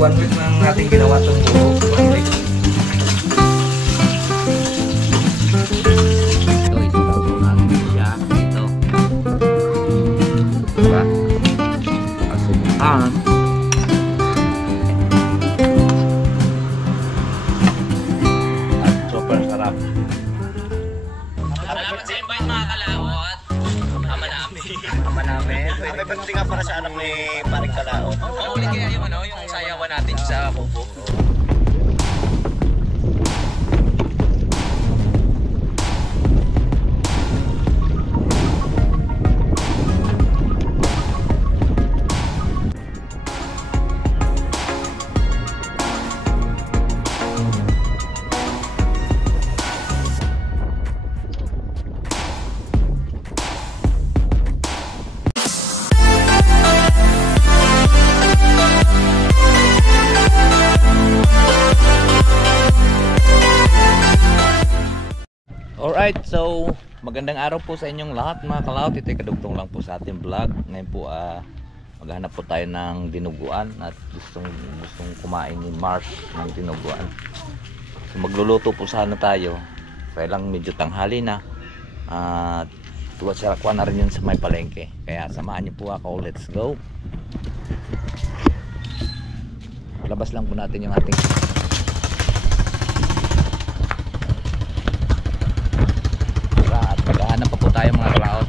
1 week nang natin ginawa itong buo. 1 week. Ito, isipagso natin siya dito. Diba? Asubukan. At super sarap. Salamat sa invite mga kalawat. Ama namin. Ama namin. May pagdating nga para sa anak ni Paring Kalao. Oo, ulit kaya yung yung sayawan natin sa Kubo. Alright, so magandang araw po sa inyong lahat mga kalawat. Ito'y kadugtong lang po sa ating vlog. Ngayon po maghanap po tayo ng dinuguan at gustong kumain ni Mars ng dinuguan. So magluluto po sana tayo. Kaya lang medyo tanghali na. Tuwa siya kuha na rin yun sa may palengke. Kaya samahan niyo po ako. Let's go. Labas lang po natin yung ating maghahanap pa po tayo mga kalaot.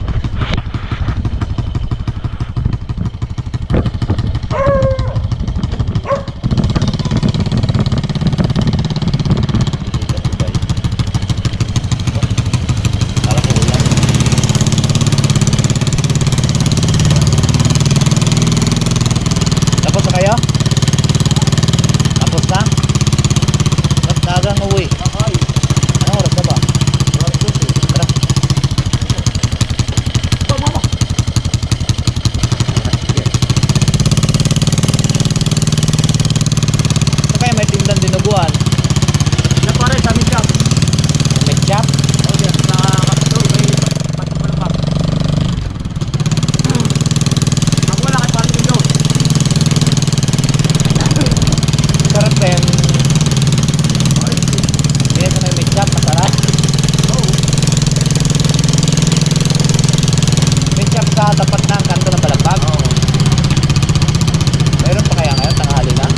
Tapos na kayo? Tapos na? Ba't dagang uwi? Ano oras na ba? Dinuguan. Na pare sa amin shop. May chop? Oh, yes. Sa kapatid may patipulong. Ako wala kay paring dito. Sarap din. Hindi na may chop, masarap. May chop sa tapat ng kanto ng Balagbag. Mayroon pa kaya ngayon, tanghali na?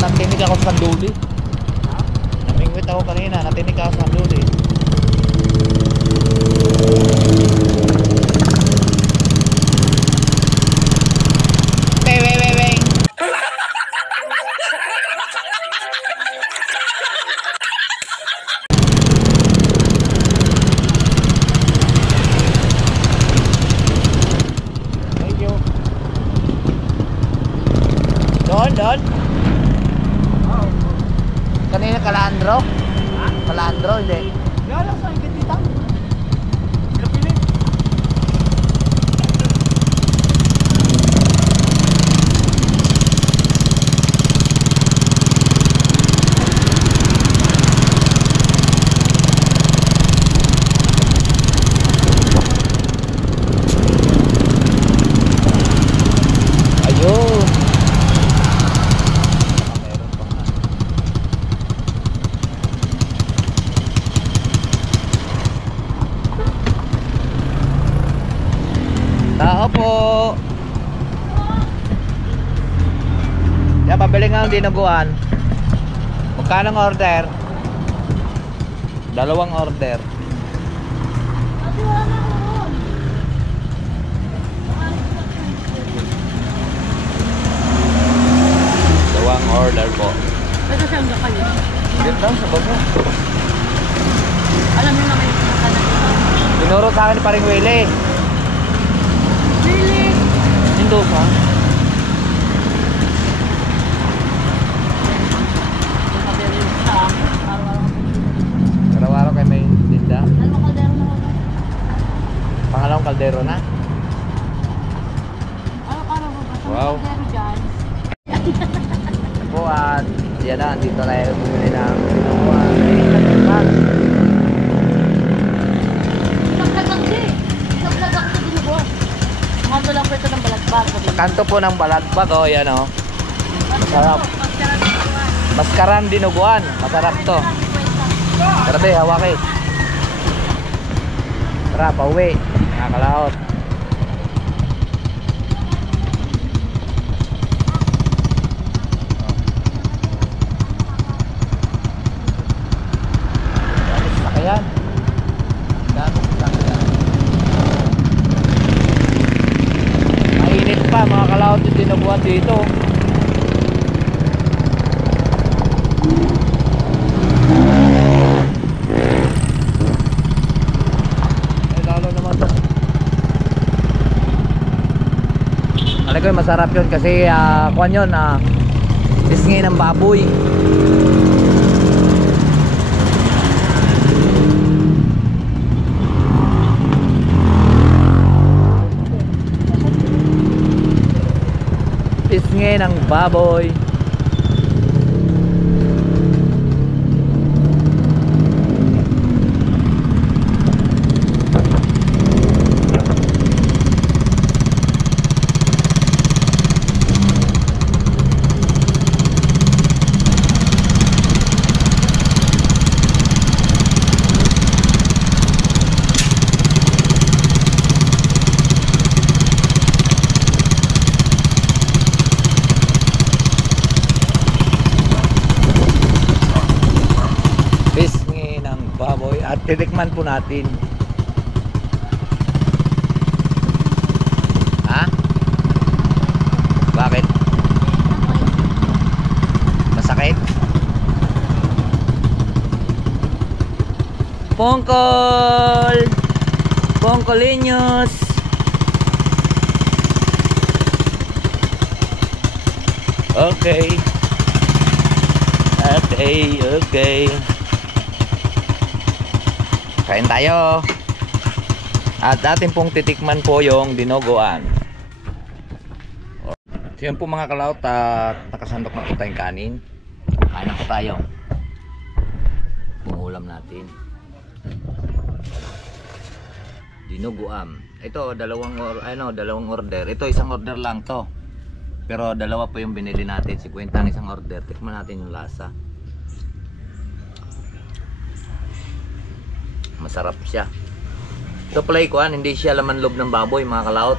Natinig ako sa Sanduli. Namingwit ako kanina, natinig ako sa Sanduli. Weng. Thank you. Don. Kanina Kalandro? Ha? Kalandro, hindi. Gala sa ingit dito. Pili. Ayun. Tao po. Yan, pabili nga ng dinuguan. Magkano ang order? 2 order. Dalawang order po. Ito siyang kayo. Ganda sa baba. Alam mo naman yung kanan ito. Tinuro sa akin ni Paring Willie. Really? Hindi pa. Sabi rin sa araw-araw. Araw-araw kayo may tinda. Ano kaldero na ako? Pangalawang kaldero na. Araw-araw ko ba? Wow. Kaldero dyan. Po at yan na, dito na yung bumili ng dinuguan. Ay, Isang lagang di. Isang lagang di dinuguan. Mahalo lang po Sa kanto po ng Balagbag, oh, yan oh. Masarap. Maskaran dinuguan. Masarap to. Grabe, hawakin. Tara, pauwi. Mga kalahot. Dami sasakyan. Dami sasakyan. Mainit pa mga kalahot yung dinuguan dito. Alam ko masarap yun kasi kuwan yun, pisngi ng baboy. Pisngi ng baboy. At titikman po natin. Ha? Bakit? Masakit? Pongkol! Pongkolinyos! Okay. Okay. Kain tayo. At atin pong titikman po yung dinuguan. So yan po mga kalahot, nakasandok na po tayong kanin. Kain na po tayo. Pangulam natin. Dinuguan. Ito dalawang order. Ito isang order lang to. Pero dalawa po yung binili natin. 50 ang isang order. Tikman natin yung lasa. Masarap siya. Ito pala ikuan, hindi siya laman loob ng baboy mga kalahot.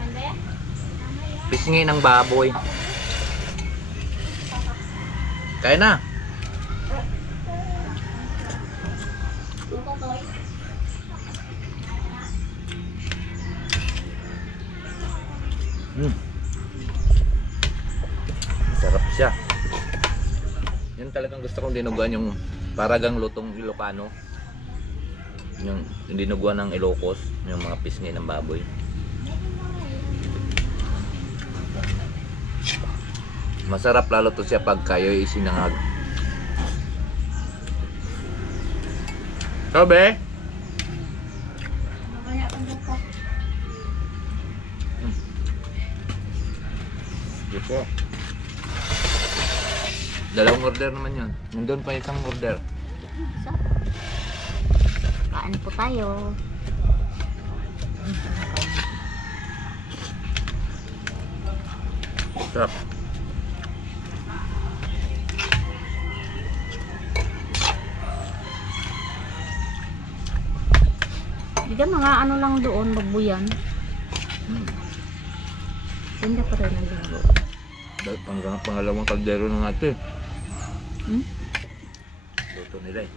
Pisngi ng baboy. Kaya na. Masarap siya. Yan talagang gusto kong dinuguan, yung paragang lutong Ilocano. Yung dinuguan ng Ilocos, yung mga pisngi ng baboy. Masarap lalo to siya pag kayo isinangag. Sabi? Dito. Dalawang order naman yun. Nandun pa isang order. Kain po tayo. Sarap. Diyan mga ano lang doon, babuyan. Tinda pa rin ang dugo. Pangalawang kaldero na natin. Luto nila eh.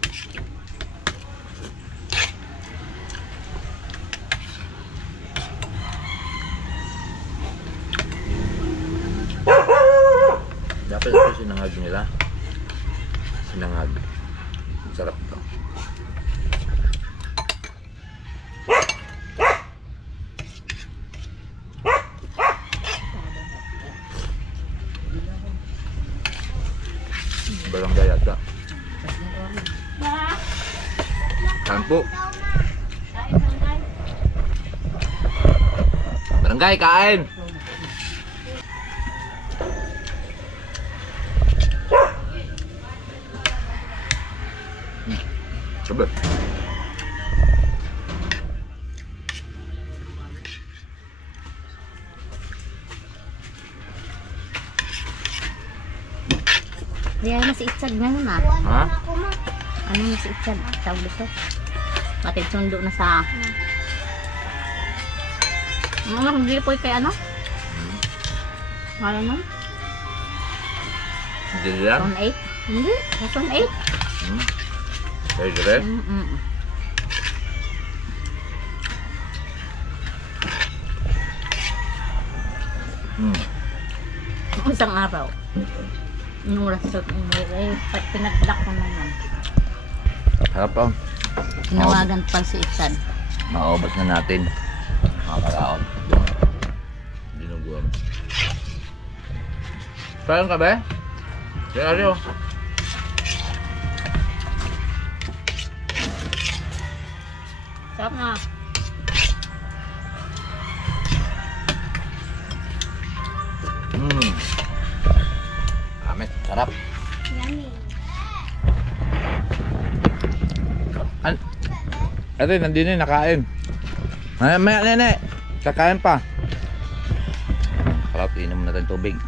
Dapat ito sinangag nila. Sinangag. Sarap to. Barangay yata. Kampo. Barangay, kain! Sabi. Hindi na si Itzad ngayon ah. Ha? Ano na si Itzad? Tawag dito. Matid sundo na sa... Hindi po kay ano? Ano na? Hindi yan? Son 8? Hindi. Son 8? Kaya dire? Isang araw. Yung oras sa pinagdak ko naman. Harap pa. Tinawagan pa si Itzad. Maubos na natin. Mga kalaon. Dinuguan. Saan ka ba? Kaya rin oh. Sarap na. Amit, sarap. Yummy. Ate, nandito na nakain. Maya, nene. Kakain pa. Sarap, inom na tayong tubig.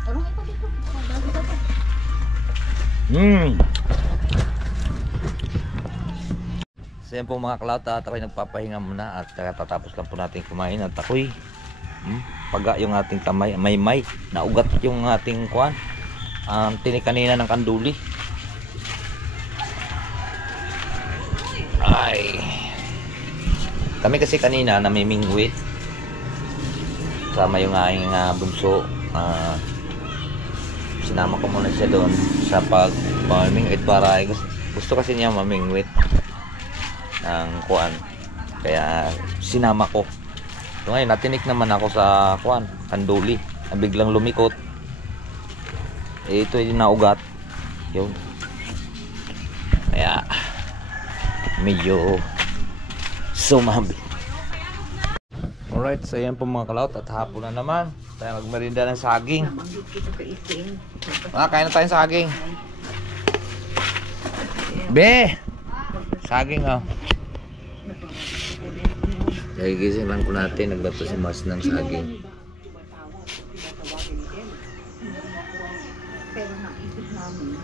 So yan po mga kalawt, at ako'y nagpapahinga muna at tatapos lang po natin kumain at ako'y paga yung ating kamay, may naugat yung ating kuan, tinik kanina ng kanduli. Ay, kami kasi kanina namimingwit sama yung aking bunso. Sinama ko muna siya doon sa pag-mamingwit para gusto kasi niya mamingwit ng kuan, kaya sinama ko. So ngayon natinik naman ako sa kuan, kanduli na biglang lumikot. Ito yung naugat yun, kaya medyo sumabi. Alright, so yan po mga kalawt, at hapon na naman tayo magmerinda ng saging. Kain na tayong saging. Be! Saging oh. Nagigising lang po natin, nagbato si Mas ng saging. Pero naisip namin,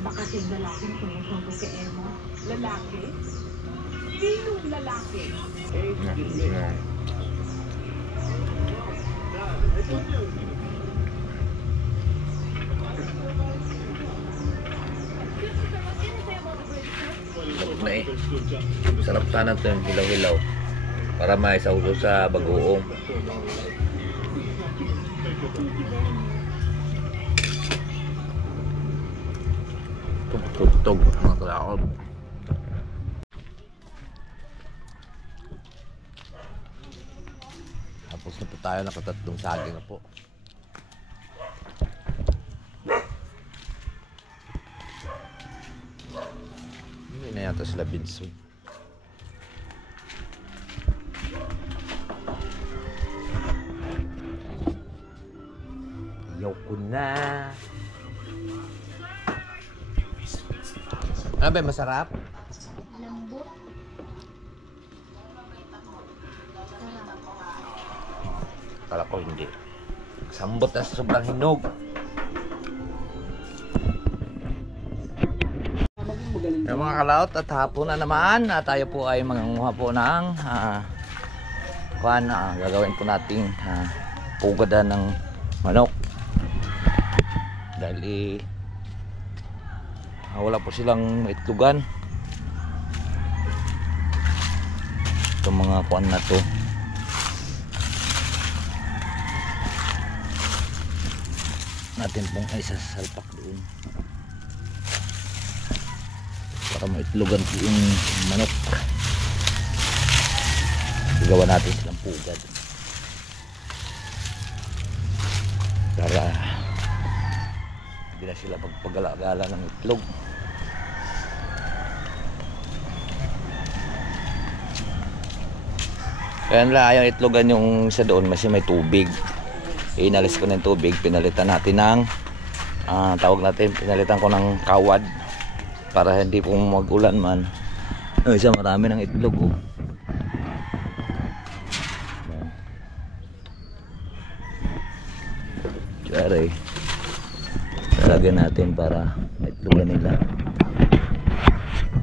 baka si lalaking tumutundo kay Emma. Lalaki? Sinong lalaki? Tapos na eh. Sarap sana ito yung hilaw-hilaw para maisauso sa bagoong. Tug-tug mga kalaob. Tapos na po tayo, nakatatlong saging na po. Hindi na yata sila binso. Ayaw ko na. Ano ba, masarap? Lambot. Kala ko hindi. Sambot na sobrang hinog. Yung mga kalaot, at hapon na naman at tayo po ay mangunguha po ng gagawin po nating pugadan ng manok. Dahil wala po silang itlugan. Itong mga kuan na to. Natin pong ay sasalpak doon para maitlugan po yung manok. Igawa natin silang pugad para hindi na sila magpagala-gala ng itlog. Kaya nila ayaw itlogan yung isa doon kasi may tubig. Inalis ko ng tubig, pinalitan natin ng pinalitan ko ng kawad para hindi po mag-ulan man. Isa marami ng itlog oh. Tsare. Basagin natin para maitlogan nila.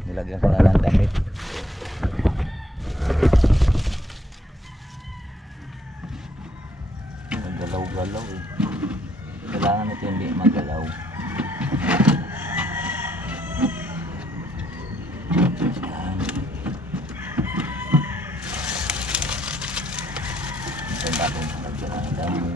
Nilagyan ko na lang damit. Magalaw-galaw eh. Kailangan ito hindi magalaw. Yan. Ito natin lagyan ng damo.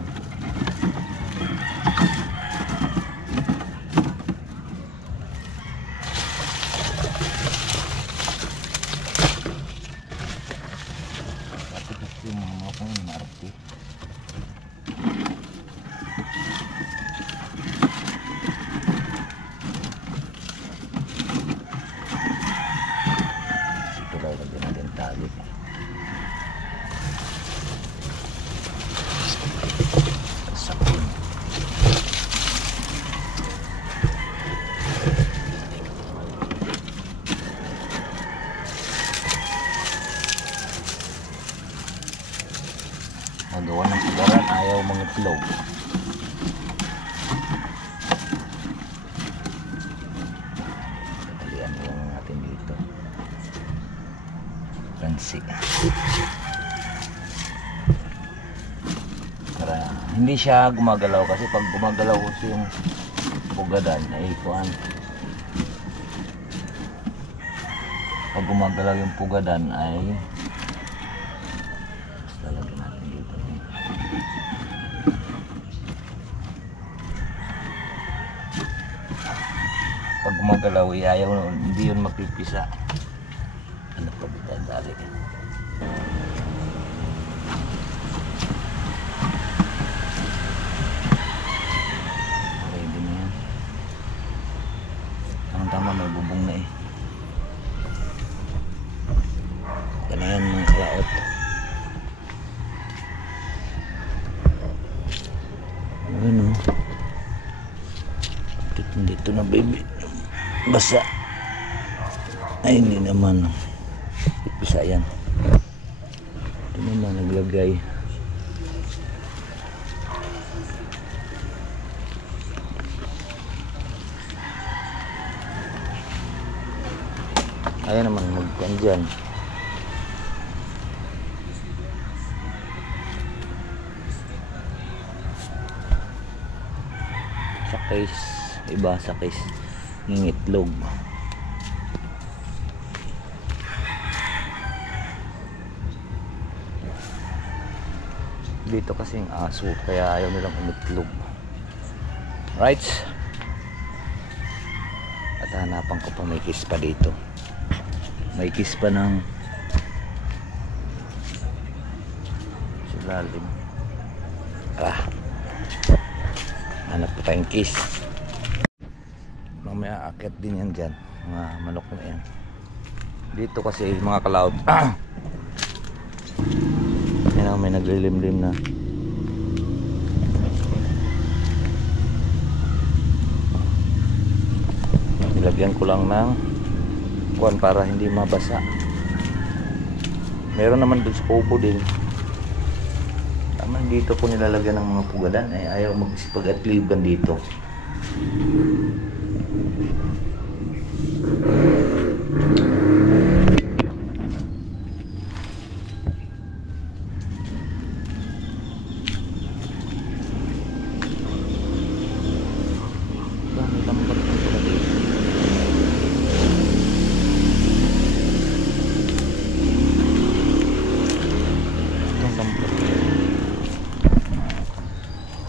Yung mga pang marti. Ito daw lagyan natin tali. Sasakin. Nagawa ng sigaran, ayaw mangitlog. Talian lang natin dito. Pansi. Para hindi siya gumagalaw kasi pag gumagalaw kasi yung pugadan ay kuan. Pag gumagalaw yung pugadan ay lalagyan natin dito. Pag gumagalaw, ayaw, hindi yun mapipisa. Ano pa ba dali? Ready na yan. Tama-tama, may bubong na eh. Yan na yan mga kalaot. Ano? Dito na baby. Basa. Ay hindi naman. Bisa yan. Ito naman naglagay. Ayan naman magkuhan dyan. Sa case. Iba sa case. Ng itlog. Dito kasing aso kaya ayaw nilang umitlog. Right? At hanapan ko pa may kiss pa dito. May kiss pa ng silalim. Hanap pa tayong kiss. Mamaya akit din yan dyan. Mga manok na yan. Dito kasi mga kalaot. Yan may naglilimlim na. Nilagyan ko lang ng kuwan para hindi mabasa. Meron naman dun sa kubo din. Tama dito ko nilalagyan ng mga pugadan. Ay ayaw magsipag-atliban dito.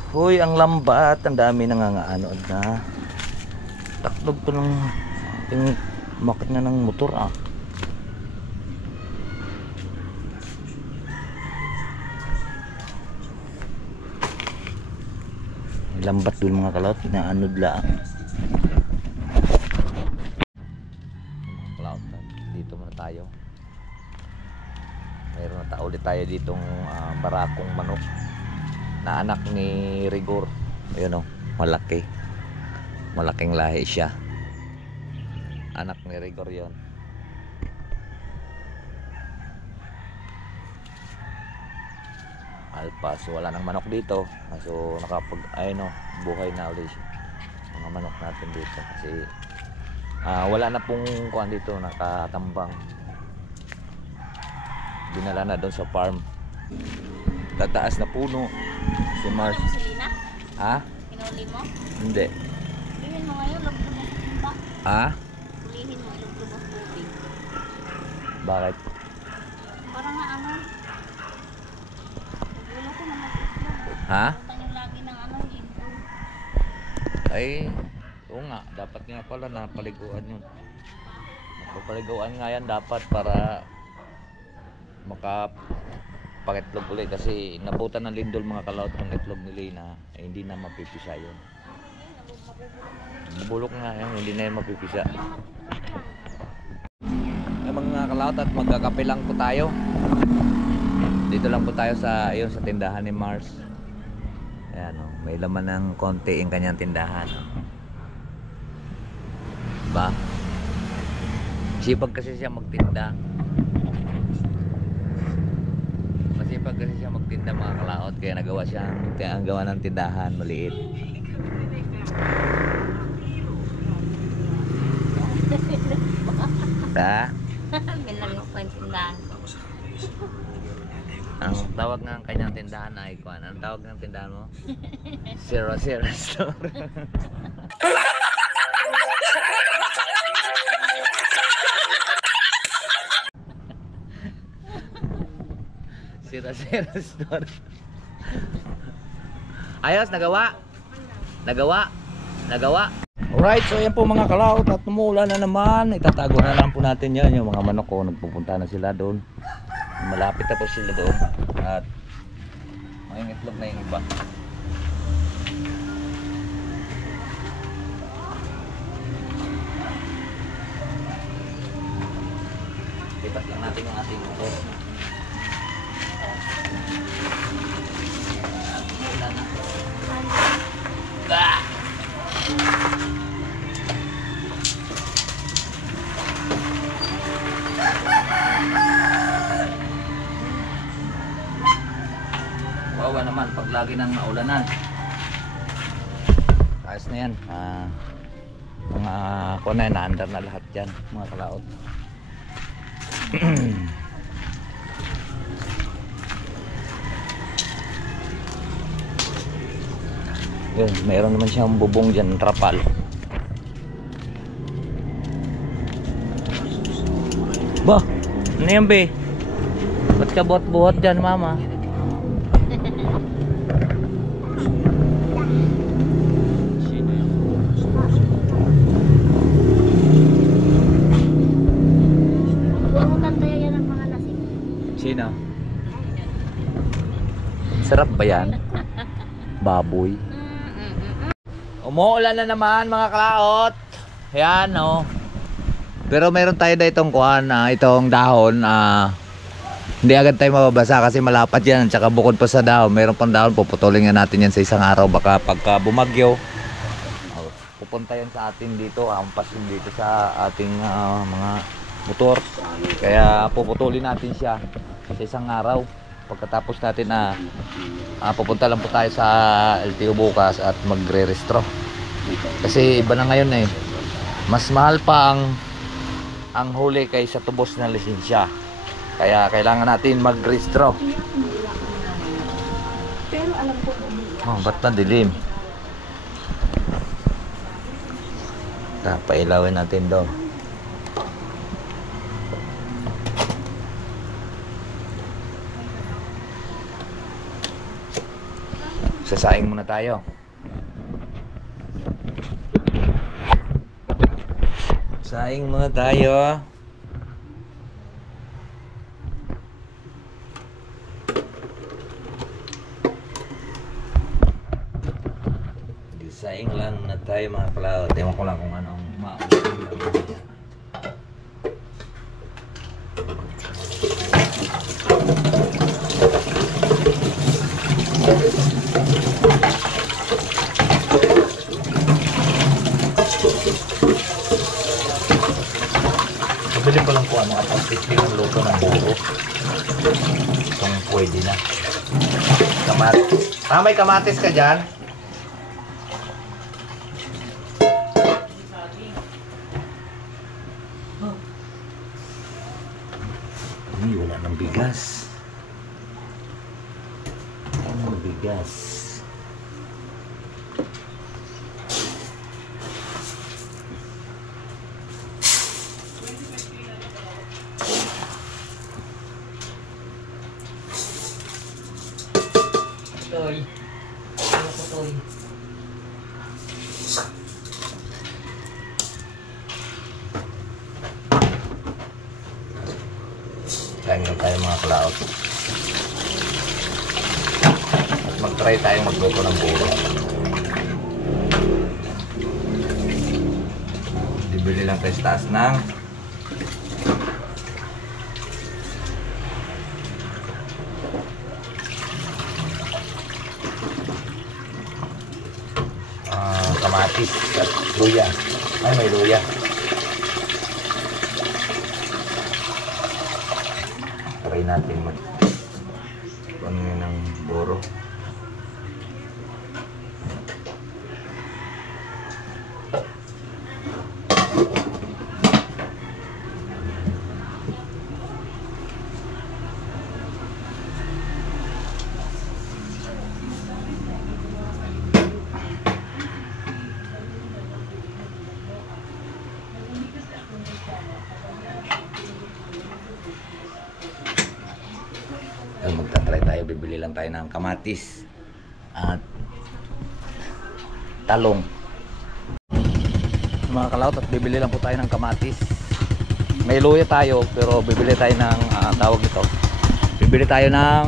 Hoy, ang lambat, ang dami nangangaano na. Taknog pa ng yung makina ng motor ah. Lambat dun mga kalaot, inaanod lang. Kalaot, dito muna tayo. Mayroon na ulit tayo ditong barakong manok na anak ni Rigor. Ayun o, malaki. Malaking lahi siya. Anak ni Rigor yon. Alpa. So wala nang manok dito. So nakapag, ayun o, buhay na ulit siya. mga manok natin dito kasi wala na pong kuan dito nakatambang. Dinala na doon sa farm. Tataas na puno si Mars. Selena, Ha? pinuli mo? Hindi. Hulihin mo ngayon, lubos ba? Ha? Hulihin mo, lubos tubig. Bakit? Para nga ano, wala ko na mag-itlog. Ha? Punta yung lagi ng ano, intro. Ay, oo nga, dapat nga pala napaliguan yun. Napapaliguan nga yan dapat para makapakitlog ulit kasi nabutan ng lindol mga kalaot ng itlog ni Lina hindi na mapipisa yun. Bulok nga yan, hindi na yun mapipisa. Ay, mga kalaot at magkakape lang po tayo. Dito lang po tayo sa tindahan ni Mars. Ayan, may laman ng konti yung kanyang tindahan. Ba? Sipag kasi siya magtinda. Masipag kasi siya magtinda mga kalaot kaya nagawa ang gawa ng tindahan maliit. Ha? Binalik pa yung tindahan. Ang tawag ng kanyang tindahan ay kuan. Ang tawag ng tindahan mo? Zero Store. Zero Store. Ayos, nagawa. Alright, so yan po mga kalaot at umuulan na naman. Itatago na lang po natin yan. Yung mga manok ko, nagpupunta na sila doon. Malapit na po sila doon. At may itlog na yung iba. Lipat lang natin yung ating motor. Umuulan na. Ah! Wawa naman pag lagi nang maulanan. Ayos na yan. Mga kuna na under na lahat yan mga kalaot. Yun, mayroon naman siyang bubong dyan, trapal. Bah, ano yan be? Ba't ka buhat-buhat dyan mama? Buhutan tayo yan ng mga lasing. Sino? Sarap ba yan? Baboy. Umuulan na naman mga kalaot. Ayan oh. Pero meron tayo na itong kuhan, itong dahon. Hindi agad tayo mababasa kasi malapat yan. Tsaka bukod pa sa dahon, meron pang dahon. Puputulin nga natin yan sa isang araw. Baka pagka bumagyo, pupunta yan sa atin dito. Hampas yun dito sa ating mga motor. Kaya puputulin natin siya sa isang araw. Pagkatapos natin pupunta lang po tayo sa LTO bukas at magre-restro. Kasi iba na ngayon eh. Mas mahal pa ang huli kaysa tubos na lisensya. Kaya kailangan natin mag-restro. Pero alam ko Ba't na dilim? Pailawin natin doon. Sasaing muna tayo. Saing muna tayo. Saing lang na tayo mga kalaot. Ewan ko lang kung anong maulit. Pabili ko lang po mga pang-stick yung luto ng buro. Kung pwede na. May kamatis ka dyan? Ay, wala ng bigas. Ano bigas? Toy. Ano ko, Toy? Kain na tayo mga kalaot. At mag-try tayo magluto ng buro. Bibili lang tayo sa taas ng kamatis at luya. Ay, may luya. Try natin mag ano yun ng buro. Magta-try tayo, bibili lang tayo ng kamatis at talong mga kalaot, at bibili lang po tayo ng kamatis. May luya tayo pero bibili tayo ng tawag ito, bibili tayo ng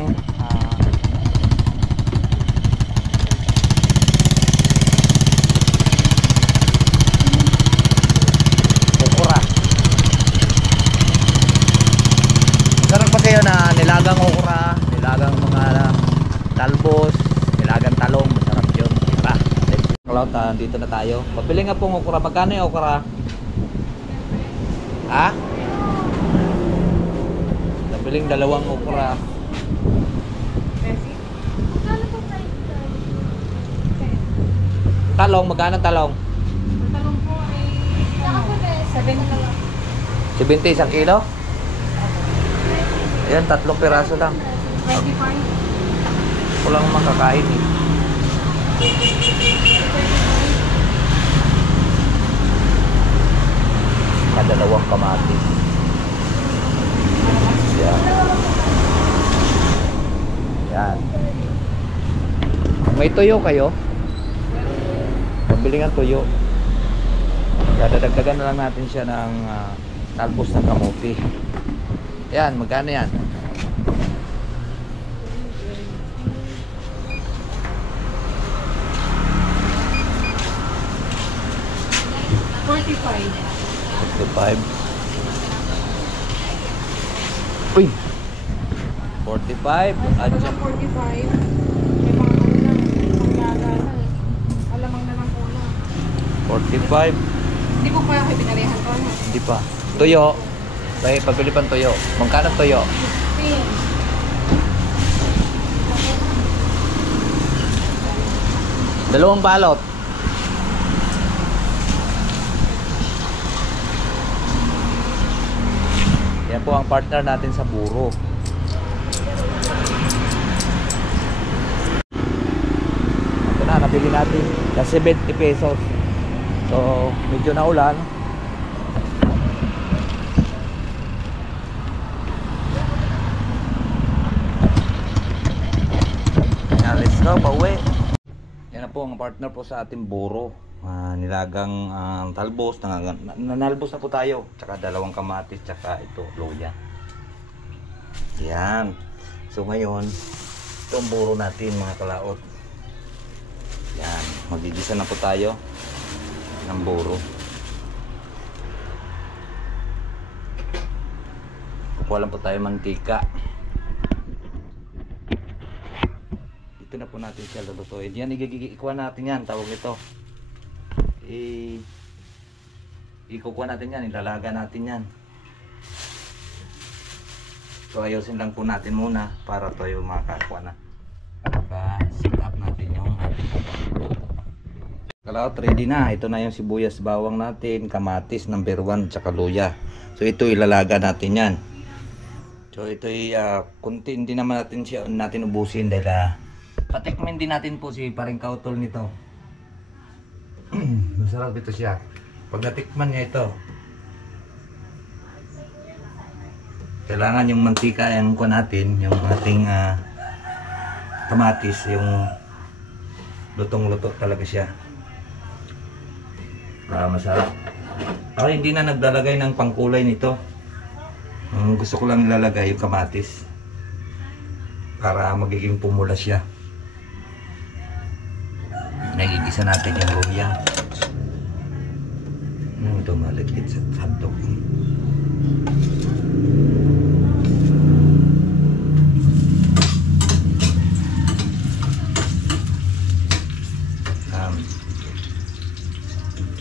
okra. Sarap pa kayo na nilagang okra, nilagang mga talbos, nilagang talong, masarap yun. Tara, Cloud, dito na tayo. Pabili nga pong okra. Magkano yung okra? Ha? Pabiling dalawang okra. Talong, magkano talong? Talong po ay 70 isang kilo? Ayan, 3 piraso lang. 25. Walang makakain eh. Kadalawang kamatis. Yan. Yan. May tuyo kayo? Pabili ng tuyo. Dadagdagan na lang natin siya ng talbos ng kamote. Yan, magkano yan? $45. Uy! 45 at Ano lang 45? May mga ano lang, panglaga lang. Alamang na lang po na. 45. Hindi po pa kayo pinarihan ko. Hindi pa. Tuyo. May pabili pang tuyo. Magkano tuyo? 15. 2 balot. Yan po ang partner natin sa buro. Ito na, nabili natin. Sa 70 pesos. So, medyo naulan. Yan, let's go, pauwi. Yan na po ang partner po sa ating buro. Nilagang talbos, nanalbos na po tayo, tsaka 2 kamatis, tsaka ito luya. Yan. So ngayon ito ang buro natin mga kalaot. Yan, magigisa na po tayo ng buro. Kukuha lang po tayo mantika. Ito na po natin siya lulutuin. Yan, ikuha natin yan, tawag ito, ikukuha natin yan, ilalaga natin yan. So ayusin lang po natin muna para tayo makakuha na. Set up natin yung ating kalaot. Ready na. Ito na yung sibuyas, bawang natin, kamatis number 1, tsaka luya. So ito ilalaga natin yan. So ito'y kunti, hindi naman natin ubusin dahil patikmin din natin po si paring kautol nito. Masarap ito siya. Pag natikman niya ito, kailangan yung mantika yung kuha natin, yung ating kamatis, yung lutong-luto talaga siya. Masarap. Ako hindi na naglalagay ng pangkulay nito. Gusto ko lang ilalagay yung kamatis para magiging pumula siya. Nagigisa natin yung luya. Ito malikit sa hotdog.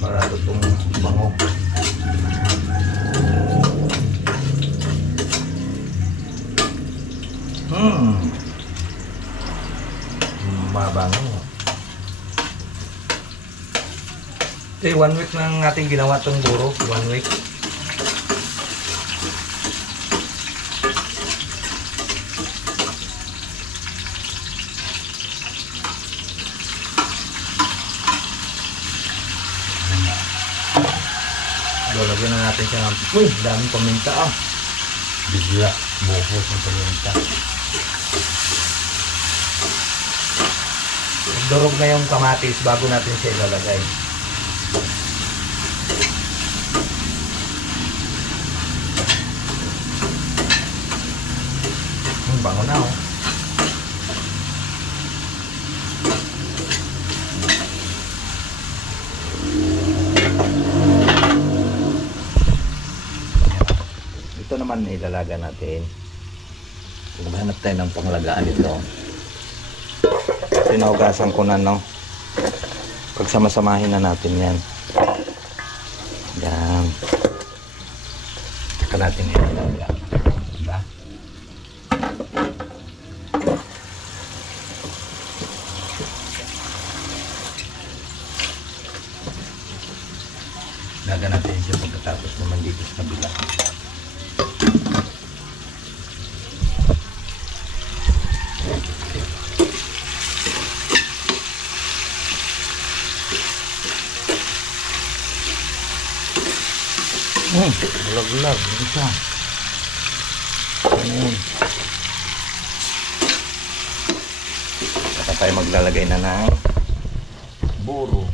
Para itong bango. Mabango. Eh, 1 week nang ating ginawa itong buro. 1 week. Lagyan na natin siya ng... Uy, daming paminta ah. Bigla, buhos ng paminta. Durog na yung kamatis bago natin siya ilalagay. Bango na oh. Ito naman ilalaga natin. Maghanap tayo ng panglagaan ito. Pinugasan ko na, no? Pagsama-samahin na natin yan. Yan. Saka natin ilalaga. Diba? Laga natin siya pagkatapos naman dito sa kabila. Bulag-bulag, hindi siya. Ayan. Saka tayo maglalagay na ng buro.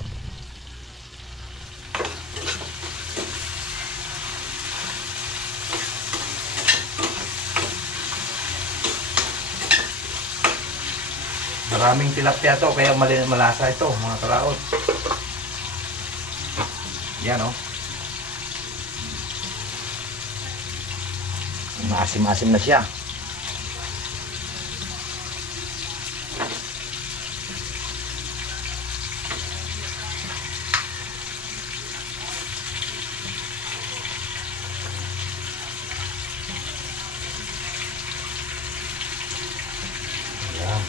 Maraming tilapia to, kaya malasa ito, mga kalaot. Yan o. Maasim-asim na siya. Ayan.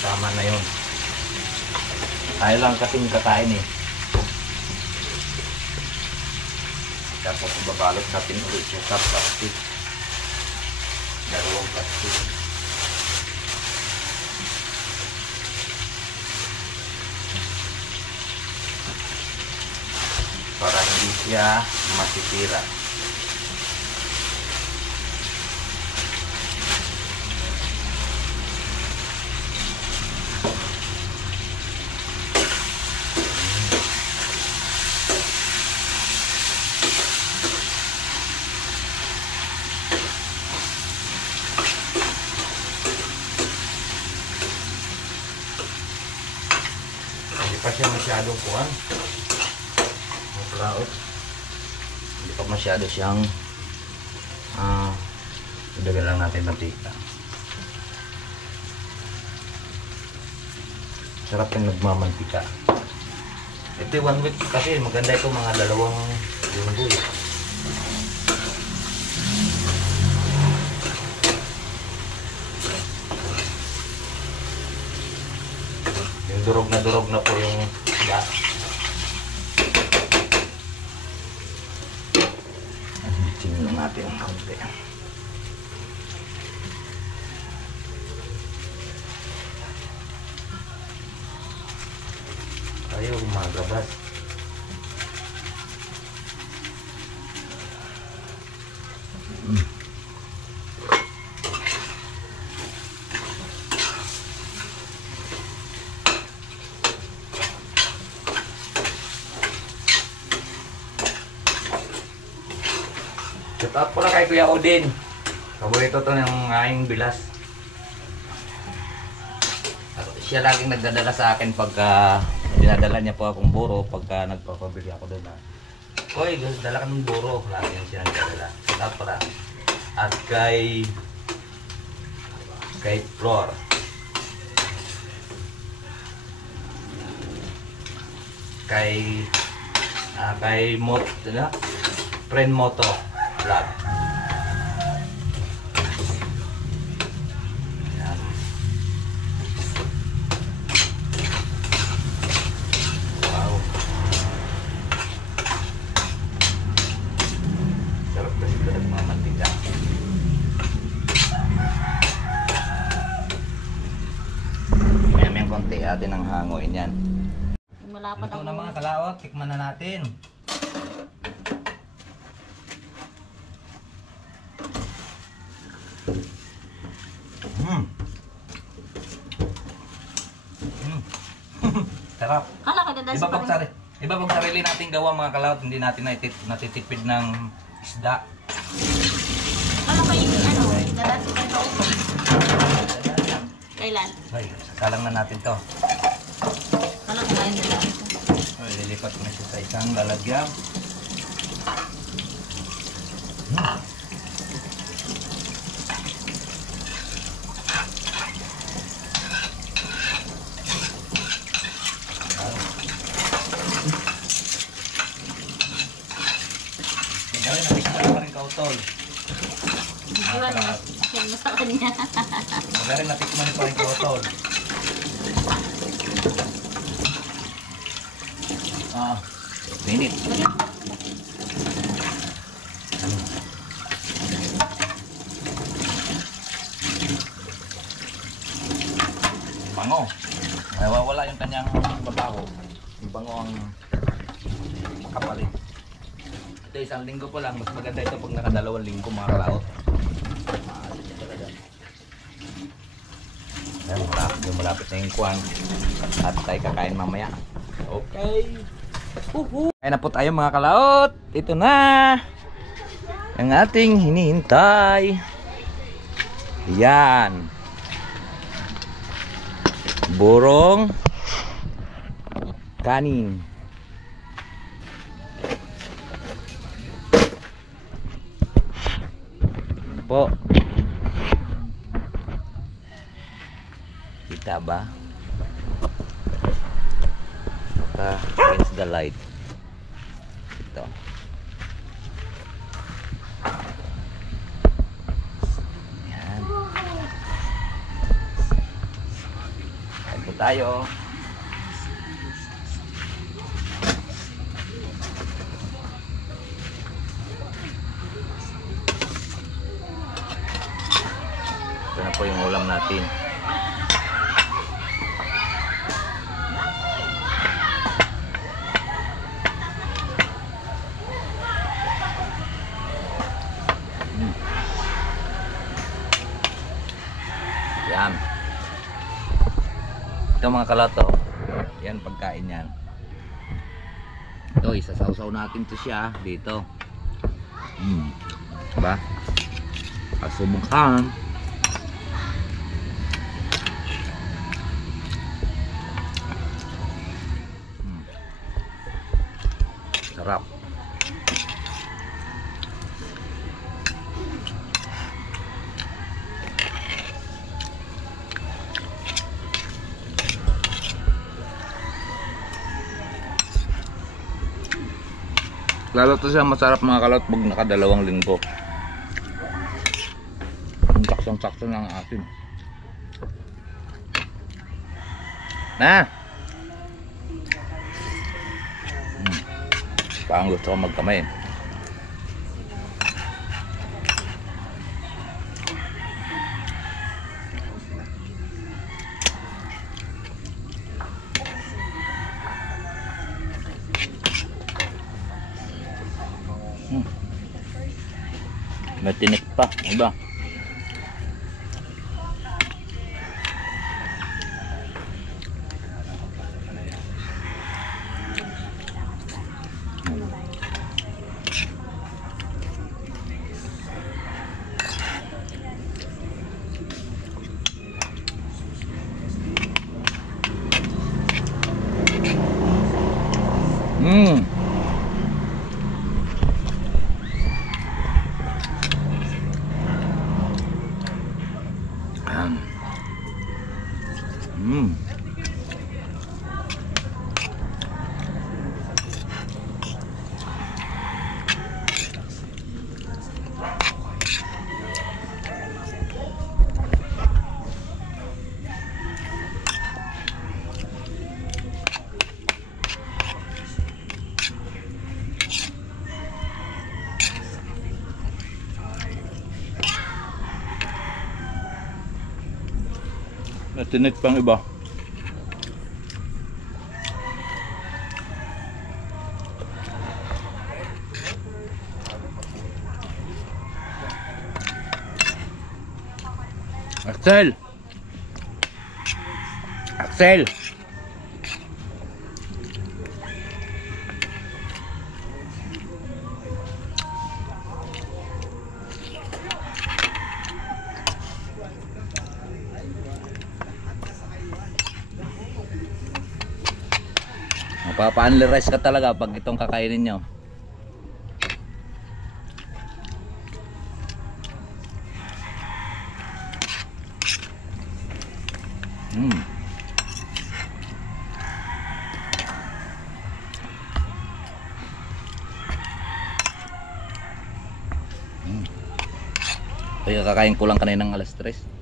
Tama na yun. Tayo lang kasing kakain eh. Tapos babalot natin ulit siya sa plastic. Dalawang plastic. Para hindi siya masisira. Hindi pa siya masyadong kuhan. Maklaot. Hindi pa masyado siyang ilagay lang natin mantika. Sarap yung nagmamantika. Ito 1 week kasi maganda ito mga 2 linggo. Yung durog na po yung isda. natin ang kaunti. Ayaw magabas. Shout out pala kay Kuya Odin. Paborito to ng aking bilas. Siya laging nagdadala sa akin pagka dinadala niya po akong buro pagka nagpapabili ako doon. Koy, dala ka ng buro. Lagi yung siya nagdadala. Shout out pala. At kay Flor. Kay Mot, Friend Moto Vlog. Yan. Wow. Sarap kasi ito ng mga mantika. Mayamang konti atin ang hangoin yan. Malapad Ito ako. na mga kalaot, tikman na natin. Sarap. Kala ko dadal sa parang. Iba pag sarili nating gawa mga kalaot, hindi natin natitipid ng isda. Kala ko yung ano, dadal sa parang. Kailan? Ay, salang na natin to. Kala ko kain nila. Ay, lilipat ko na siya sa isang lalagyan. Gawin natin ka rin kautol. Iwan mo. Yan mo sa kanya. Gawin natin kumanin pa rin kautol. Minute. Bango. Nawawala yung kanyang babaho. Yung bango ang makapalit. Ito isang linggo po lang. Mas maganda ito pag nakadalawang linggo mga kalaot. Ayan, malapit na yung kuwang. At tayo kakain mamaya. Okay. Kaya na po tayo mga kalaot. Ito na ang ating hinihintay. Yan. Burong kanin. Po. Kita ba? Against the light. Ito. Yan. Kain po tayo. Ito na po yung ulam natin. Yan. Ito mga kalato. Yan pagkain yan. Ito isasawsaw natin to siya dito. Diba? Asubukhan. Sarap. Lalo to siya masarap mga kalot pag nakadalawang linggo. Ang saksang-sakto ng asin. Na! Parang gusto ko magkamay. May tinik pa, iba. Mmm. Mmm. Tinik pang iba. Axel! Axel! Mapapa-unlerise ka talaga pag itong kakainin nyo. Kaya kakain ko lang kaninang alas 3.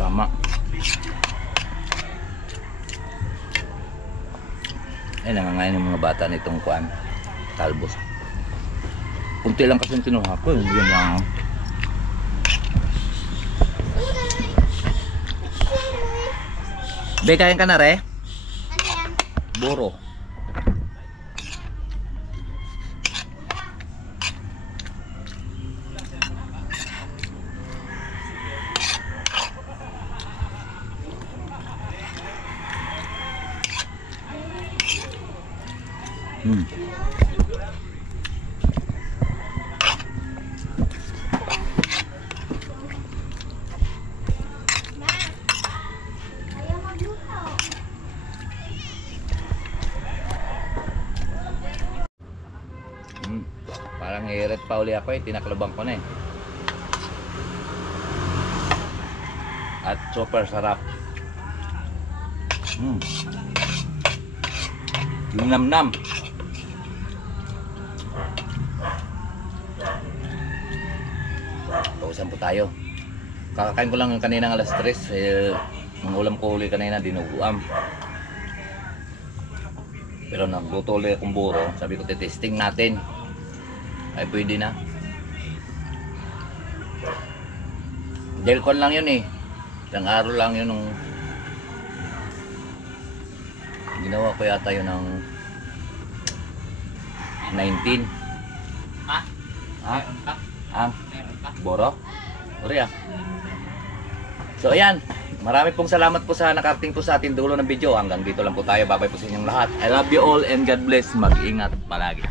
Tama. Ay, nangangain ng mga bata nitong kuan, talbos. Kunti lang kasi kinuha ko, yun lang. Be, kain ka na re? Ano yan? Buro. Ayaw magluto. Parang hirit pa uli ako tinaklabang ko na At super sarap. Linamnam. Pausan po tayo. Kakakain ko lang kanina ng alas 3. Ang ulam ko uli kanina dinuguam. Pero nagluto ulit akong buro. Sabi ko testing natin. Ay pwede na. Delcon lang yun Ilang araw lang yun nung ginawa ko yata yun ng 19. Boro? Uri So ayan, marami pong salamat po sa nakarating po sa ating dulo ng video. Hanggang dito lang po tayo. Bye-bye po sa inyong lahat. I love you all and God bless. Mag-ingat palagi.